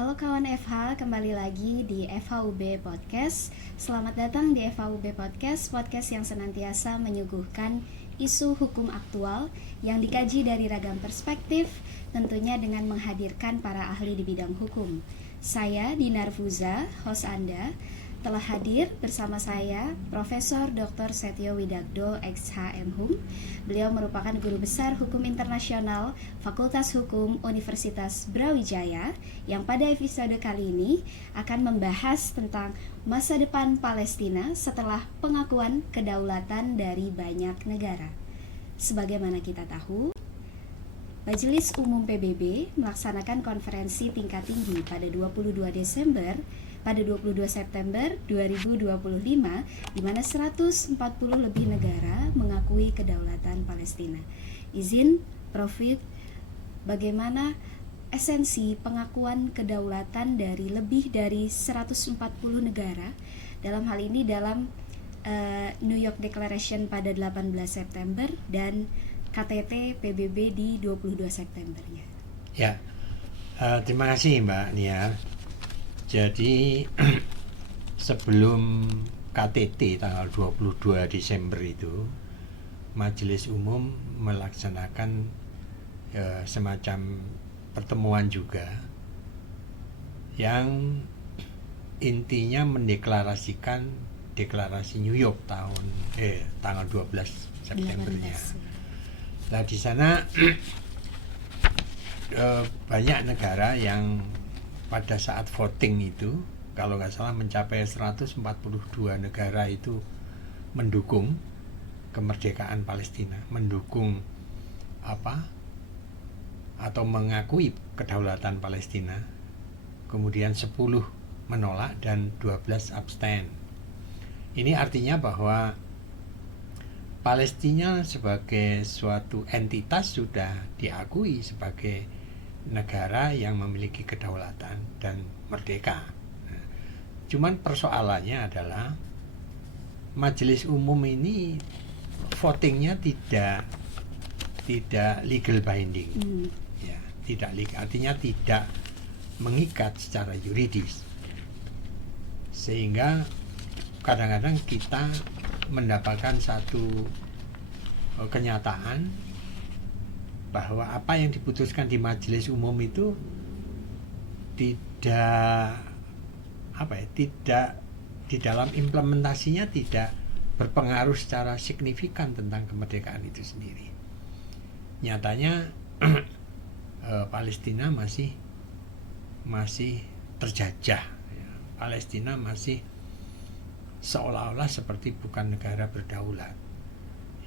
Halo kawan FH, kembali lagi di FHUB Podcast. Selamat datang di FHUB Podcast, podcast yang senantiasa menyuguhkan isu hukum aktual yang dikaji dari ragam perspektif, tentunya dengan menghadirkan para ahli di bidang hukum. Saya Dinar Fuza, host Anda, telah hadir bersama saya Profesor Dr. Setio Widagdo XHM Hum. Beliau merupakan guru besar hukum internasional Fakultas Hukum Universitas Brawijaya yang pada episode kali ini akan membahas tentang masa depan Palestina setelah pengakuan kedaulatan dari banyak negara. Sebagaimana kita tahu, Majelis Umum PBB melaksanakan konferensi tingkat tinggi pada 22 September 2025 di mana 140 lebih negara mengakui kedaulatan Palestina. Izin Profit, bagaimana esensi pengakuan kedaulatan dari lebih dari 140 negara, dalam hal ini dalam New York Declaration pada 18 September dan KTT PBB di 22 Septembernya. Ya, terima kasih Mbak Nia. Jadi sebelum KTT tanggal 22 Desember itu, Majelis Umum melaksanakan semacam pertemuan juga yang intinya mendeklarasikan deklarasi New York tanggal 12 Septembernya. Nah, di sana banyak negara yang pada saat voting itu, kalau nggak salah mencapai 142 negara itu mendukung kemerdekaan Palestina, mendukung atau mengakui kedaulatan Palestina. Kemudian 10 menolak dan 12 abstain. Ini artinya bahwa Palestina sebagai suatu entitas sudah diakui sebagai negara yang memiliki kedaulatan dan merdeka. Cuman persoalannya adalah Majelis Umum ini votingnya tidak legal binding. Ya, tidak legal, artinya tidak mengikat secara yuridis. Sehingga kadang-kadang kita mendapatkan satu kenyataan bahwa apa yang diputuskan di Majelis Umum itu tidak di dalam implementasinya tidak berpengaruh secara signifikan tentang kemerdekaan itu sendiri. Nyatanya Palestina masih terjajah. Palestina masih seolah-olah seperti bukan negara berdaulat.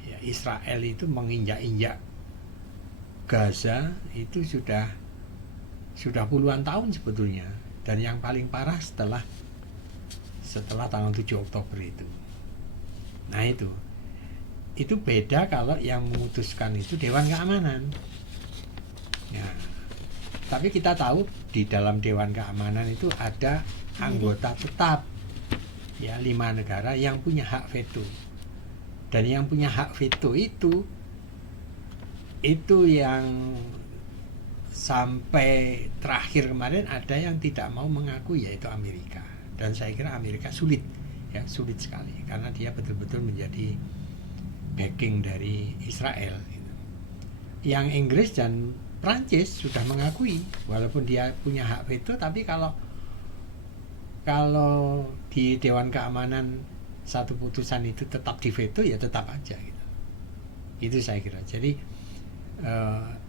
Ya, Israel itu menginjak-injak Gaza itu sudah puluhan tahun sebetulnya, dan yang paling parah setelah tanggal 7 Oktober itu. Nah, itu beda kalau yang memutuskan itu Dewan Keamanan. Ya, tapi kita tahu di dalam Dewan Keamanan itu ada anggota tetap, ya, 5 negara yang punya hak veto. Dan yang punya hak veto itu yang sampai terakhir kemarin ada yang tidak mau mengakui, yaitu Amerika. Dan saya kira Amerika sulit sekali karena dia betul-betul menjadi backing dari Israel. Yang Inggris dan Prancis sudah mengakui walaupun dia punya hak veto, tapi kalau di Dewan Keamanan satu putusan itu tetap diveto, ya tetap aja gitu. Itu saya kira. Jadi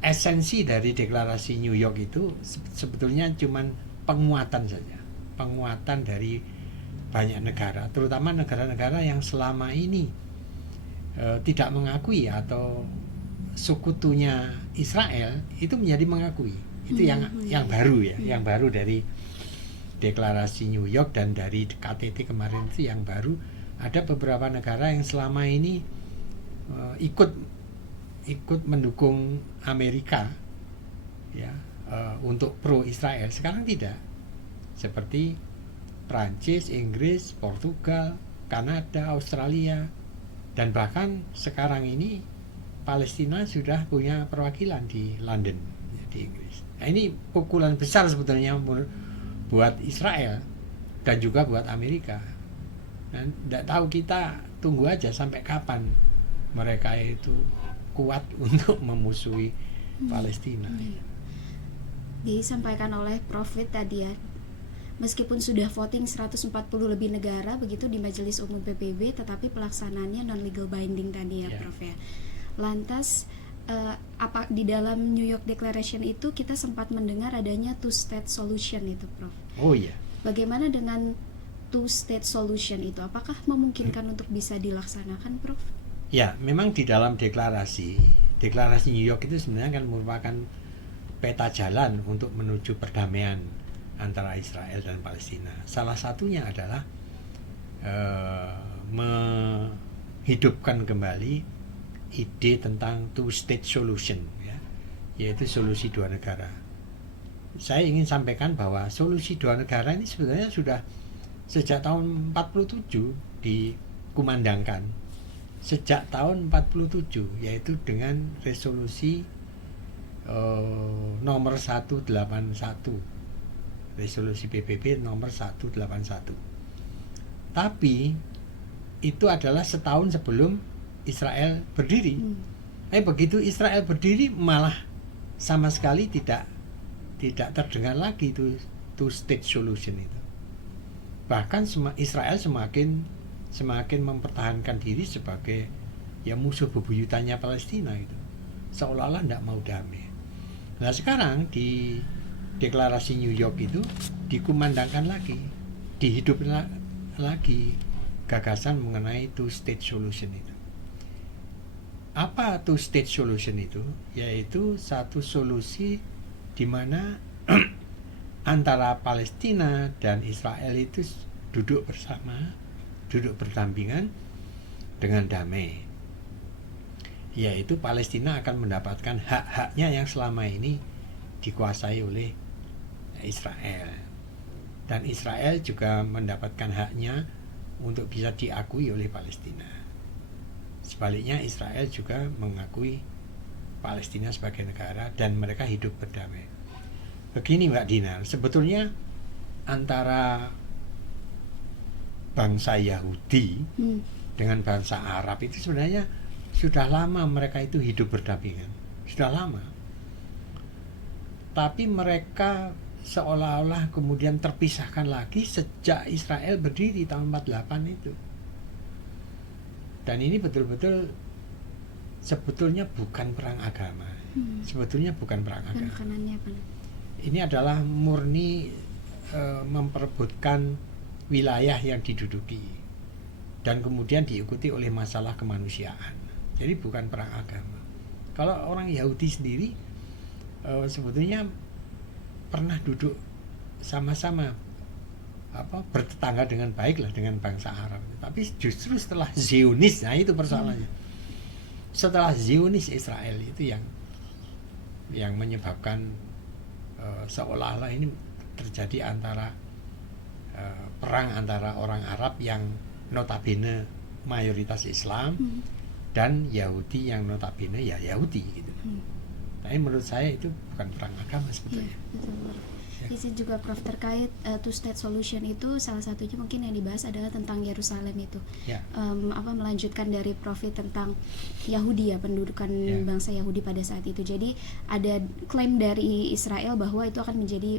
esensi dari deklarasi New York itu sebetulnya cuman penguatan saja, penguatan dari banyak negara, terutama negara-negara yang selama ini tidak mengakui atau sekutunya Israel itu menjadi mengakui. Itu yang baru ya, yang baru dari deklarasi New York dan dari KTT kemarin itu yang baru. Ada beberapa negara yang selama ini ikut mendukung Amerika, ya, untuk pro Israel, sekarang tidak, seperti Prancis, Inggris, Portugal, Kanada, Australia, dan bahkan sekarang ini Palestina sudah punya perwakilan di London, di Inggris. Nah, ini pukulan besar sebetulnya buat Israel dan juga buat Amerika. Dan tidak tahu, kita tunggu aja sampai kapan mereka itu kuat untuk memusuhi Palestina. Disampaikan oleh Prophet tadi ya, meskipun sudah voting 140 lebih negara begitu di Majelis Umum PBB, tetapi pelaksanaannya non legal binding tadi ya, Prof ya. Lantas apa di dalam New York Declaration itu kita sempat mendengar adanya two-state solution itu, Prof. Oh iya. Bagaimana dengan two-state solution itu? Apakah memungkinkan untuk bisa dilaksanakan, Prof? Ya, memang di dalam deklarasi New York itu sebenarnya kan merupakan peta jalan untuk menuju perdamaian antara Israel dan Palestina. Salah satunya adalah menghidupkan kembali ide tentang two-state solution, ya, yaitu solusi dua negara. Saya ingin sampaikan bahwa solusi dua negara ini sebenarnya sudah sejak tahun 47 dikumandangkan. Sejak tahun 47, yaitu dengan resolusi nomor 181, resolusi PBB nomor 181. Tapi itu adalah setahun sebelum Israel berdiri. Begitu Israel berdiri malah sama sekali tidak terdengar lagi itu two state solution itu. Bahkan Israel semakin mempertahankan diri sebagai ya musuh bebuyutannya Palestina itu, seolah-olah tidak mau damai. Nah sekarang di deklarasi New York itu dikumandangkan lagi, dihidupkan lagi gagasan mengenai two state solution itu. Apa two state solution itu? Yaitu satu solusi di mana antara Palestina dan Israel itu duduk bersama, duduk berdampingan dengan damai. Yaitu Palestina akan mendapatkan hak-haknya yang selama ini dikuasai oleh Israel. Dan Israel juga mendapatkan haknya untuk bisa diakui oleh Palestina. Sebaliknya Israel juga mengakui Palestina sebagai negara dan mereka hidup berdamai. Begini Mbak Dinar, sebetulnya antara bangsa Yahudi dengan bangsa Arab itu sebenarnya sudah lama mereka itu hidup berdampingan, sudah lama. Tapi mereka seolah-olah kemudian terpisahkan lagi sejak Israel berdiri tahun 48 itu. Dan ini betul-betul sebetulnya bukan perang agama. Sebetulnya bukan perang agama. Ini adalah murni memperebutkan wilayah yang diduduki dan kemudian diikuti oleh masalah kemanusiaan. Jadi bukan perang agama. Kalau orang Yahudi sendiri sebetulnya pernah duduk sama-sama bertetangga dengan baik lah dengan bangsa Arab. Tapi justru setelah Zionis, nah itu persoalannya. Setelah Zionis Israel itu yang menyebabkan seolah-olah ini terjadi antara perang antara orang Arab yang notabene mayoritas Islam dan Yahudi yang notabene ya Yahudi gitu. Tapi menurut saya itu bukan perang agama sebetulnya. Izin juga Prof terkait two state solution itu salah satunya mungkin yang dibahas adalah tentang Yerusalem itu. Melanjutkan dari Prof tentang Yahudi ya, pendudukan bangsa Yahudi pada saat itu. Jadi ada klaim dari Israel bahwa itu akan menjadi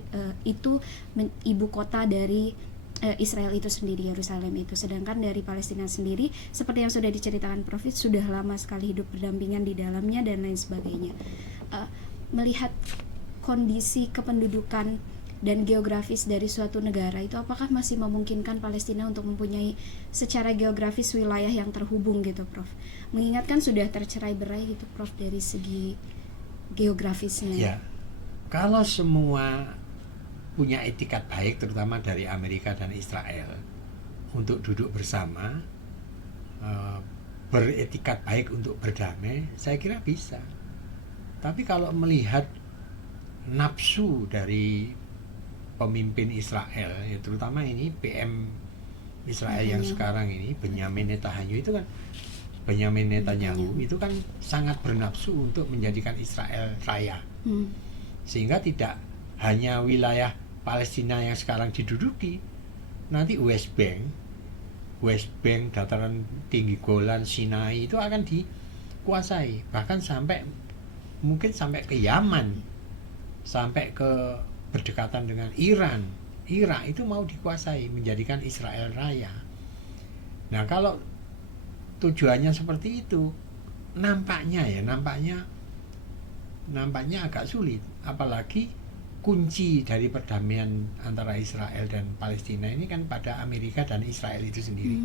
ibu kota dari Israel itu sendiri, Yerusalem itu. Sedangkan dari Palestina sendiri seperti yang sudah diceritakan Prof sudah lama sekali hidup berdampingan di dalamnya dan lain sebagainya. Melihat kondisi kependudukan dan geografis dari suatu negara itu, apakah masih memungkinkan Palestina untuk mempunyai secara geografis wilayah yang terhubung gitu Prof? Mengingatkan sudah tercerai-berai gitu Prof dari segi geografisnya. Ya, kalau semua punya etikat baik terutama dari Amerika dan Israel untuk duduk bersama, beretikat baik untuk berdamai, saya kira bisa. Tapi kalau melihat nafsu dari pemimpin Israel, ya terutama ini PM Israel yang sekarang ini Benyamin Netanyahu itu kan sangat bernafsu untuk menjadikan Israel raya, sehingga tidak hanya wilayah Palestina yang sekarang diduduki, nanti West Bank, dataran tinggi Golan, Sinai itu akan dikuasai, bahkan mungkin sampai ke Yaman, sampai ke berdekatan dengan Iran, Irak itu mau dikuasai, menjadikan Israel raya. Nah, kalau tujuannya seperti itu, nampaknya agak sulit. Apalagi kunci dari perdamaian antara Israel dan Palestina ini kan pada Amerika dan Israel itu sendiri.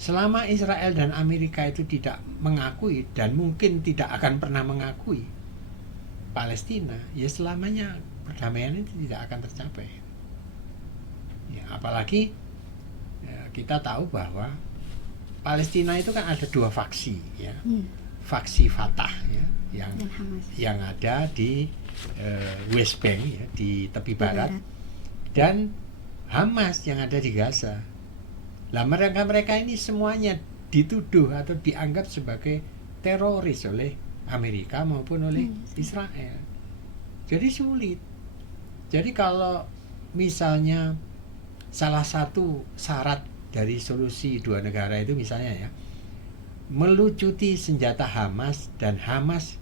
Selama Israel dan Amerika itu tidak mengakui dan mungkin tidak akan pernah mengakui Palestina, ya selamanya perdamaian itu tidak akan tercapai. Ya, apalagi kita tahu bahwa Palestina itu kan ada dua faksi, ya. Faksi Fatah, ya, yang ada di West Bank, ya, di tepi barat, dan Hamas yang ada di Gaza. Lah mereka ini semuanya dituduh atau dianggap sebagai teroris oleh Amerika maupun oleh Israel. Jadi sulit. Jadi kalau misalnya salah satu syarat dari solusi dua negara itu misalnya ya, melucuti senjata Hamas dan Hamas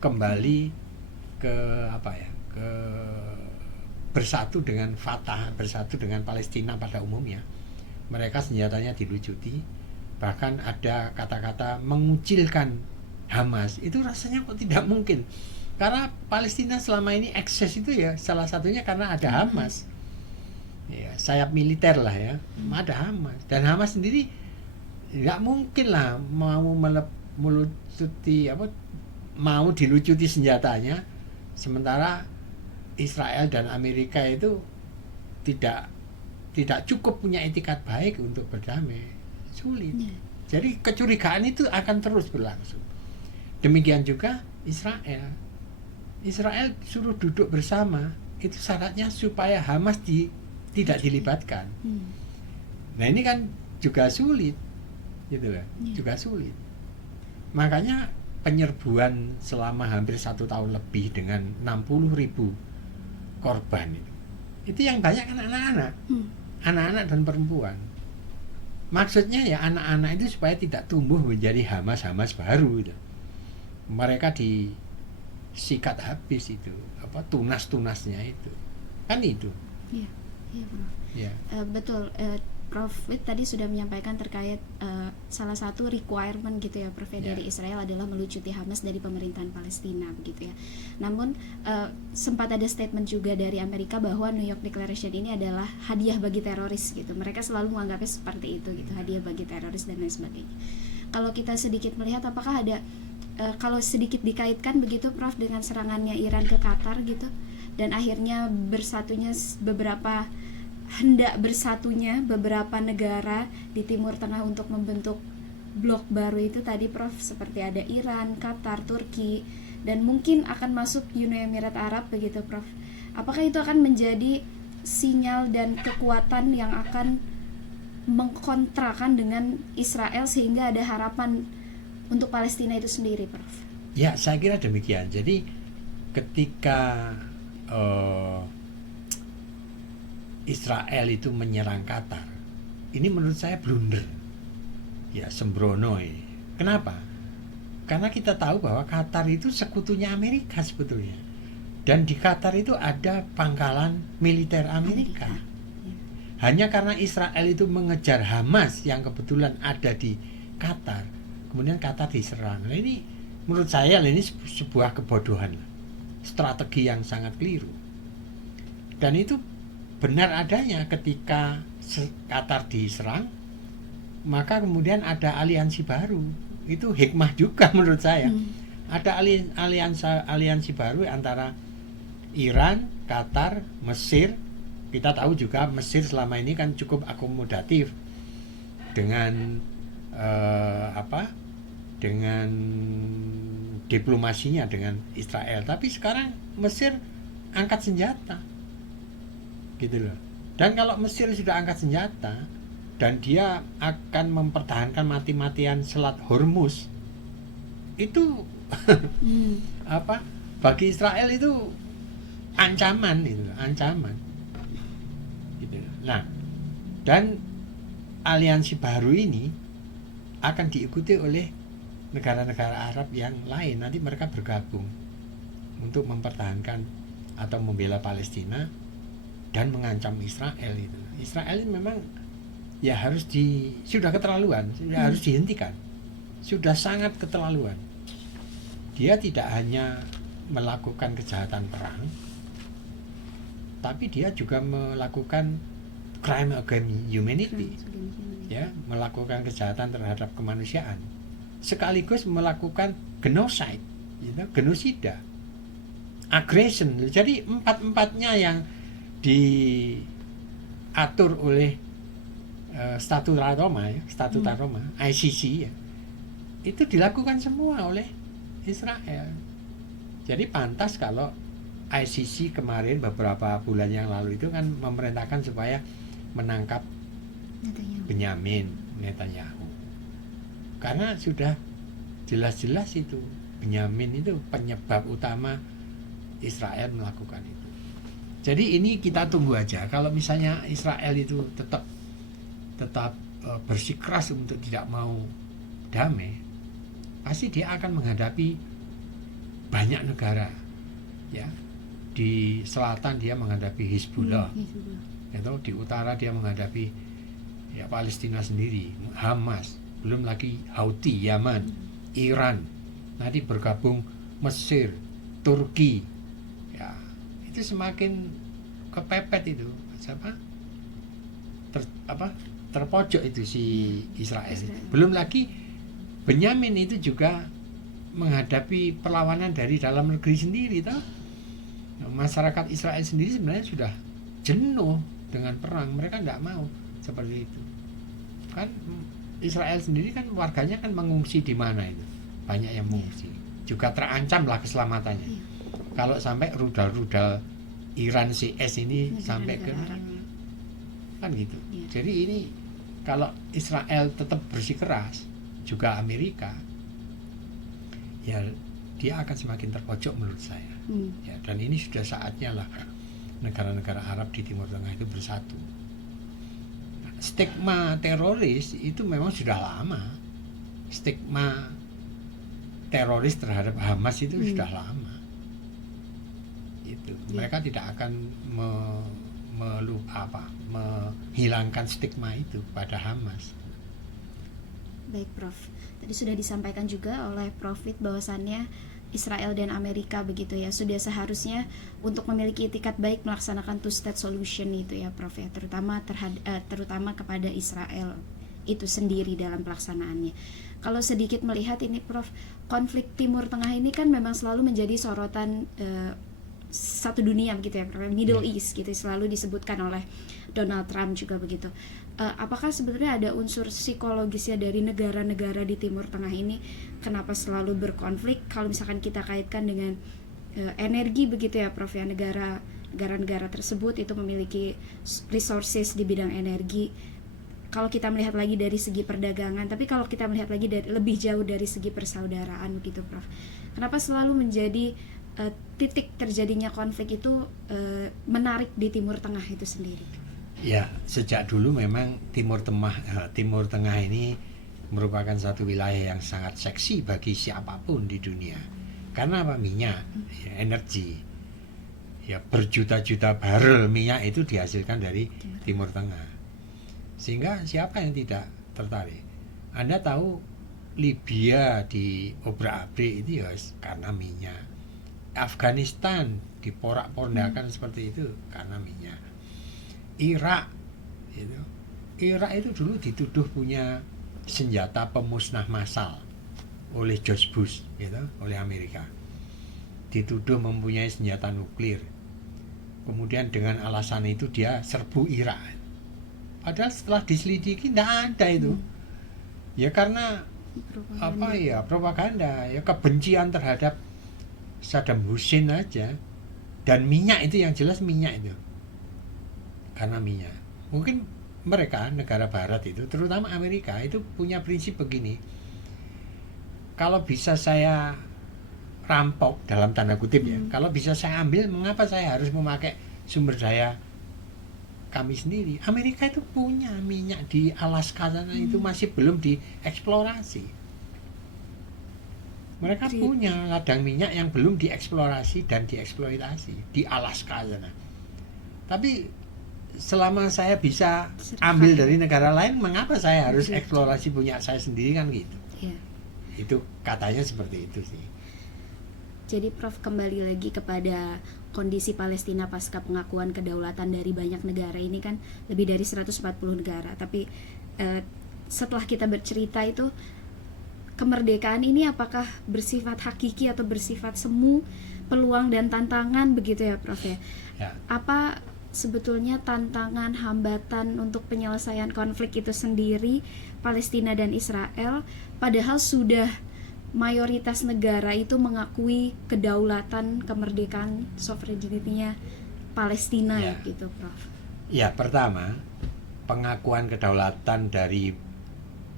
kembali ke bersatu dengan Fatah, bersatu dengan Palestina pada umumnya. Mereka senjatanya dilucuti, bahkan ada kata-kata mengucilkan Hamas. Itu rasanya kok tidak mungkin, karena Palestina selama ini ekses itu ya salah satunya karena ada Hamas, ya, sayap militer lah ya, ada Hamas, dan Hamas sendiri nggak mungkin lah mau dilucuti senjatanya, sementara Israel dan Amerika itu tidak cukup punya etikat baik untuk berdamai. Sulit. Jadi kecurigaan itu akan terus berlangsung. Demikian juga Israel suruh duduk bersama, itu syaratnya supaya Hamas tidak dilibatkan. Nah ini kan juga sulit, gitu lah, juga sulit. Makanya penyerbuan selama hampir 1 tahun lebih dengan 60.000 korban itu yang banyak kan anak-anak dan perempuan. Maksudnya ya anak-anak itu supaya tidak tumbuh menjadi Hamas baru gitu. Mereka disikat habis itu, tunas-tunasnya itu kan itu. Iya, Prof. Ya. Betul. Prof Wid tadi sudah menyampaikan terkait salah satu requirement gitu ya, Prof, dari Israel adalah melucuti Hamas dari pemerintahan Palestina begitu ya. Namun sempat ada statement juga dari Amerika bahwa New York Declaration ini adalah hadiah bagi teroris gitu. Mereka selalu menganggapnya seperti itu gitu, hadiah bagi teroris dan lain sebagainya. Kalau kita sedikit melihat, apakah ada kalau sedikit dikaitkan begitu Prof dengan serangannya Iran ke Qatar gitu, dan akhirnya hendak bersatunya beberapa negara di Timur Tengah untuk membentuk blok baru itu tadi Prof, seperti ada Iran, Qatar, Turki, dan mungkin akan masuk Uni Emirat Arab begitu Prof. Apakah itu akan menjadi sinyal dan kekuatan yang akan mengkontrakan dengan Israel sehingga ada harapan untuk Palestina itu sendiri Prof? Ya, saya kira demikian. Jadi ketika Israel itu menyerang Qatar, ini menurut saya blunder, ya, sembrono ini. Kenapa? Karena kita tahu bahwa Qatar itu sekutunya Amerika sebetulnya, dan di Qatar itu ada pangkalan militer Amerika. Hanya karena Israel itu mengejar Hamas yang kebetulan ada di Qatar, kemudian Qatar diserang. Nah ini menurut saya ini sebuah kebodohan, strategi yang sangat keliru. Dan itu benar adanya ketika Qatar diserang, maka kemudian ada aliansi baru. Itu hikmah juga menurut saya. Ada aliansi baru antara Iran, Qatar, Mesir. Kita tahu juga Mesir selama ini kan cukup akomodatif dengan dengan diplomasinya dengan Israel. Tapi sekarang Mesir angkat senjata, gitu loh. Dan kalau Mesir sudah angkat senjata dan dia akan mempertahankan mati-matian Selat Hormuz, itu bagi Israel itu ancaman itu, ancaman. Gitu. Nah, dan aliansi baru ini akan diikuti oleh negara-negara Arab yang lain. Nanti mereka bergabung untuk mempertahankan atau membela Palestina dan mengancam Israel itu. Israel ini memang ya sudah keterlaluan, sudah harus dihentikan. Sudah sangat keterlaluan. Dia tidak hanya melakukan kejahatan perang, tapi dia juga melakukan crime against humanity, ya, melakukan kejahatan terhadap kemanusiaan, sekaligus melakukan genocide, genosida, aggression. Jadi empat-empatnya yang diatur oleh Statuta Roma, ICC, ya, itu dilakukan semua oleh Israel. Jadi pantas kalau ICC kemarin beberapa bulan yang lalu itu kan memerintahkan supaya menangkap Benyamin Netanyahu, karena sudah jelas-jelas itu Benyamin itu penyebab utama Israel melakukan itu. Jadi ini kita tunggu aja. Kalau misalnya Israel itu tetap bersikeras untuk tidak mau damai, pasti dia akan menghadapi banyak negara, ya. Di selatan dia menghadapi Hizbullah, itu di utara dia menghadapi ya Palestina sendiri, Hamas, belum lagi Houthi Yaman, Iran, nanti bergabung Mesir, Turki, ya itu semakin kepepet itu terpojok itu si Israel. Belum lagi Benyamin itu juga menghadapi perlawanan dari dalam negeri sendiri, masyarakat Israel sendiri sebenarnya sudah jenuh dengan perang, mereka tidak mau seperti itu. Kan Israel sendiri kan warganya kan mengungsi di mana itu, banyak yang mengungsi, juga terancam lah keselamatannya. Kalau sampai rudal-rudal Iran CS ini sampai ke kan gitu. Jadi ini kalau Israel tetap bersikeras, juga Amerika, ya dia akan semakin terpojok menurut saya. Ya, dan ini sudah saatnya lah negara-negara Arab di Timur Tengah itu bersatu. Stigma teroris itu memang sudah lama. Stigma teroris terhadap Hamas itu sudah lama. Itu mereka tidak akan menghilangkan stigma itu pada Hamas. Baik, Prof. Tadi sudah disampaikan juga oleh Profit bahwasannya Israel dan Amerika begitu ya sudah seharusnya untuk memiliki itikat baik melaksanakan two-state solution itu ya, Prof, ya, terutama kepada Israel itu sendiri dalam pelaksanaannya. Kalau sedikit melihat ini, Prof, konflik Timur Tengah ini kan memang selalu menjadi sorotan satu dunia begitu ya, Middle East gitu selalu disebutkan oleh Donald Trump juga begitu. Apakah sebenarnya ada unsur psikologisnya dari negara-negara di Timur Tengah ini kenapa selalu berkonflik? Kalau misalkan kita kaitkan dengan energi begitu ya, Prof, ya, negara-negara tersebut itu memiliki resources di bidang energi. Kalau kita melihat lagi dari segi perdagangan, tapi kalau kita melihat lagi lebih jauh dari segi persaudaraan begitu, Prof. Kenapa selalu menjadi titik terjadinya konflik itu menarik di Timur Tengah itu sendiri? Ya, sejak dulu memang Timur Tengah ini merupakan satu wilayah yang sangat seksi bagi siapapun di dunia. Karena apa? Minyak, ya, energi. Ya, berjuta-juta barrel minyak itu dihasilkan dari Timur Tengah. Sehingga siapa yang tidak tertarik? Anda tahu Libya di obrak-abrik itu ya karena minyak. Afghanistan diporak-porandakan seperti itu karena minyak. Irak itu dulu dituduh punya senjata pemusnah massal oleh George Bush, gitu, oleh Amerika. Dituduh mempunyai senjata nuklir. Kemudian dengan alasan itu dia serbu Irak. Padahal setelah diselidiki tidak ada itu. Ya karena propaganda, ya kebencian terhadap Saddam Hussein aja. Dan minyak itu yang jelas minyak itu. Karena minyak. Mungkin mereka negara barat itu, terutama Amerika itu punya prinsip begini. Kalau bisa saya rampok dalam tanda kutip ya. Kalau bisa saya ambil, mengapa saya harus memakai sumber daya kami sendiri? Amerika itu punya minyak di Alaska sana, itu masih belum dieksplorasi. Mereka punya ladang minyak yang belum dieksplorasi dan dieksploitasi di Alaska sana. Tapi selama saya bisa ambil dari negara lain, mengapa saya harus eksplorasi punya saya sendiri, kan gitu. Itu katanya seperti itu sih. Jadi Prof, kembali lagi kepada kondisi Palestina pasca pengakuan kedaulatan dari banyak negara ini, kan lebih dari 140 negara. Tapi setelah kita bercerita itu, kemerdekaan ini apakah bersifat hakiki atau bersifat semu, peluang dan tantangan begitu ya Prof ya? Apa sebetulnya tantangan, hambatan untuk penyelesaian konflik itu sendiri Palestina dan Israel, padahal sudah mayoritas negara itu mengakui kedaulatan, kemerdekaan, sovereignty-nya Palestina gitu Prof. Ya, pertama, pengakuan kedaulatan dari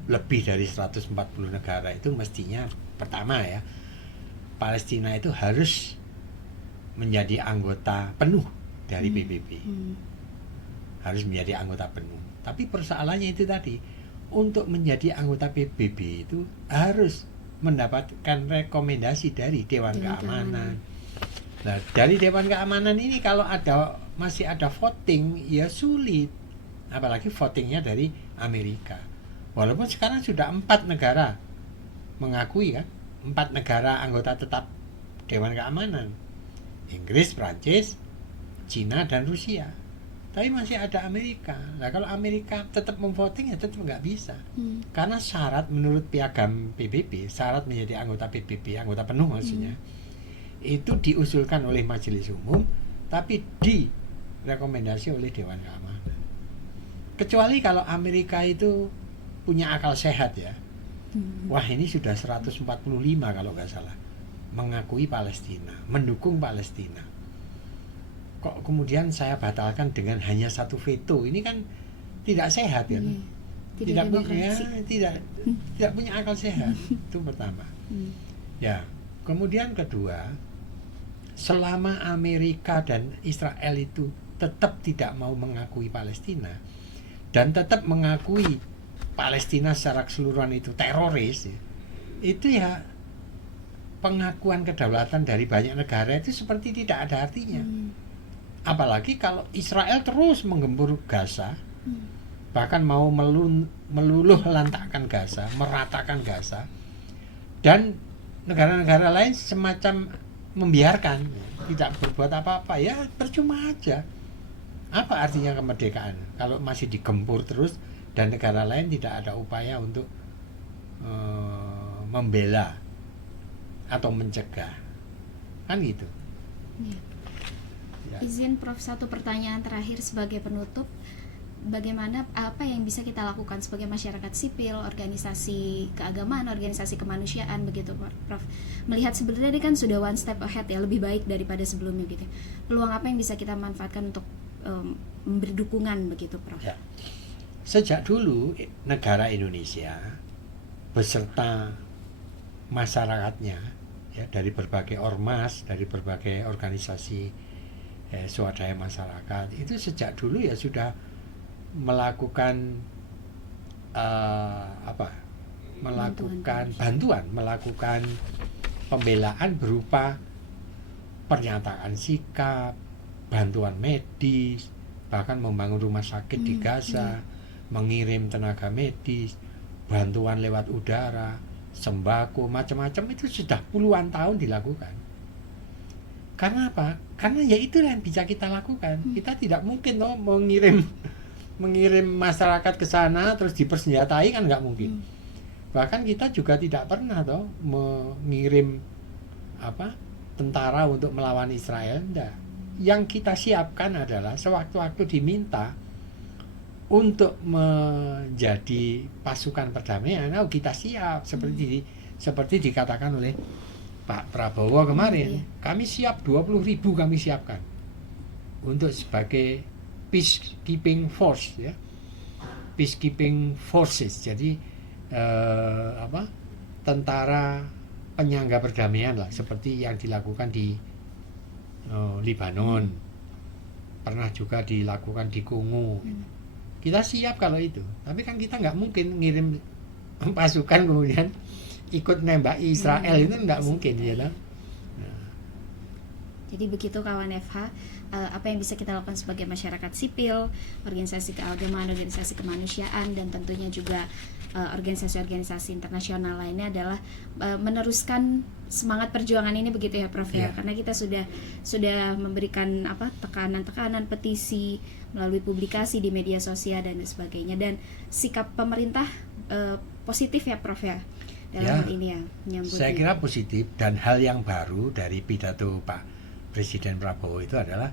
lebih dari 140 negara itu mestinya pertama ya, Palestina itu harus menjadi anggota penuh dari PBB. Harus menjadi anggota penuh. Tapi persoalannya itu tadi, untuk menjadi anggota PBB itu harus mendapatkan rekomendasi dari Dewan Keamanan. Nah, dari Dewan Keamanan ini kalau masih ada voting, ya sulit. Apalagi votingnya dari Amerika. Walaupun sekarang sudah 4 negara mengakui kan, 4 negara anggota tetap Dewan Keamanan. Inggris, Prancis, Cina, dan Rusia. Tapi masih ada Amerika. Nah, kalau Amerika tetap memvoting, ya tetap nggak bisa. Karena syarat menurut piagam PBB, syarat menjadi anggota PBB, anggota penuh maksudnya, itu diusulkan oleh Majelis Umum, tapi direkomendasi oleh Dewan Keamanan. Kecuali kalau Amerika itu punya akal sehat ya. Wah, ini sudah 145 kalau nggak salah, mengakui Palestina, mendukung Palestina. Kok kemudian saya batalkan dengan hanya satu veto? Ini kan tidak sehat ya. Tidak punya akal sehat. Itu pertama. Ya, kemudian kedua, selama Amerika dan Israel itu tetap tidak mau mengakui Palestina dan tetap mengakui Palestina secara keseluruhan itu teroris, itu ya pengakuan kedaulatan dari banyak negara itu seperti tidak ada artinya. Apalagi kalau Israel terus menggempur Gaza, bahkan mau meluluh lantakkan Gaza, meratakan Gaza, dan negara-negara lain semacam membiarkan, tidak berbuat apa-apa, ya percuma aja. Apa artinya kemerdekaan kalau masih digempur terus dan negara lain tidak ada upaya untuk membela atau mencegah, kan gitu. Izin Prof, satu pertanyaan terakhir sebagai penutup. Bagaimana, apa yang bisa kita lakukan sebagai masyarakat sipil, organisasi keagamaan, organisasi kemanusiaan begitu Prof? Melihat sebenarnya ini kan sudah one step ahead ya, lebih baik daripada sebelumnya gitu. Peluang apa yang bisa kita manfaatkan untuk memberi dukungan begitu Prof? Ya. Sejak dulu negara Indonesia beserta masyarakatnya ya, dari berbagai ormas, dari berbagai organisasi swadaya masyarakat, itu sejak dulu ya sudah melakukan bantuan, melakukan pembelaan berupa pernyataan sikap, bantuan medis, bahkan membangun rumah sakit di Gaza, mengirim tenaga medis, bantuan lewat udara, sembako, macam-macam, itu sudah puluhan tahun dilakukan. Karena apa? Karena ya itu yang bisa kita lakukan. Kita tidak mungkin toh mengirim masyarakat ke sana terus dipersenjatai, kan nggak mungkin. Bahkan kita juga tidak pernah toh mengirim tentara untuk melawan Israel, enggak. Yang kita siapkan adalah sewaktu-waktu diminta untuk menjadi pasukan perdamaian, kita siap seperti dikatakan oleh Pak Prabowo kemarin. Kami siap 20.000 kami siapkan untuk sebagai peacekeeping force ya, peacekeeping forces. Jadi tentara penyangga perdamaian lah, seperti yang dilakukan di Lebanon, pernah juga dilakukan di Kongo. Kita siap kalau itu, tapi kan kita nggak mungkin ngirim pasukan kemudian ikut nembak Israel, itu nggak mungkin ya kan. Jadi begitu kawan FH, apa yang bisa kita lakukan sebagai masyarakat sipil, organisasi keagamaan, organisasi kemanusiaan, dan tentunya juga organisasi-organisasi internasional lainnya adalah meneruskan semangat perjuangan ini, begitu ya Prof ya. Karena kita sudah memberikan tekanan-tekanan, petisi melalui publikasi di media sosial dan sebagainya, dan sikap pemerintah positif ya Prof ya dalam hal ini ya, menyambut. Saya kira positif, dan hal yang baru dari pidato Pak Presiden Prabowo itu adalah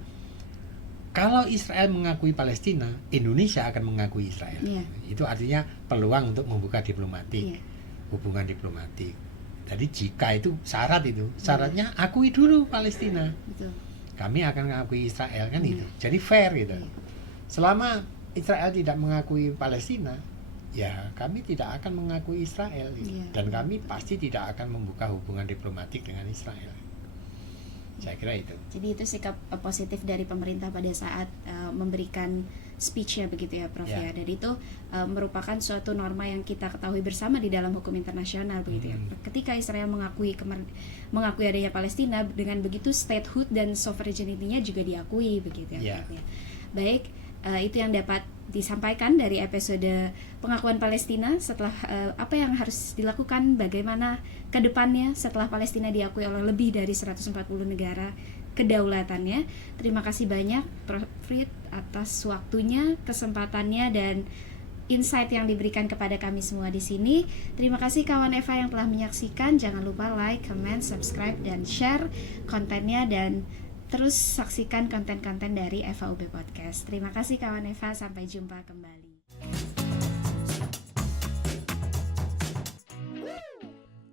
kalau Israel mengakui Palestina, Indonesia akan mengakui Israel. Itu artinya peluang untuk membuka diplomatik, hubungan diplomatik. Jadi jika itu syaratnya akui dulu Palestina. Betul. Kami akan mengakui Israel kan itu. Jadi fair gitu. Selama Israel tidak mengakui Palestina, ya kami tidak akan mengakui Israel gitu. Dan kami pasti tidak akan membuka hubungan diplomatik dengan Israel. Saya kira itu. Jadi itu sikap positif dari pemerintah pada saat memberikan speech-nya begitu ya Prof ya. Dan itu merupakan suatu norma yang kita ketahui bersama di dalam hukum internasional begitu ya. Ketika Israel mengakui adanya Palestina, dengan begitu statehood dan sovereignty-nya juga diakui begitu ya. Baik, itu yang dapat disampaikan dari episode pengakuan Palestina. Setelah apa yang harus dilakukan, bagaimana ke depannya setelah Palestina diakui oleh lebih dari 140 negara kedaulatannya. Terima kasih banyak Prof Frid atas waktunya, kesempatannya, dan insight yang diberikan kepada kami semua di sini. Terima kasih kawan Eva yang telah menyaksikan. Jangan lupa like, comment, subscribe, dan share kontennya, dan terus saksikan konten-konten dari FAUB Podcast. Terima kasih kawan Eva, sampai jumpa kembali.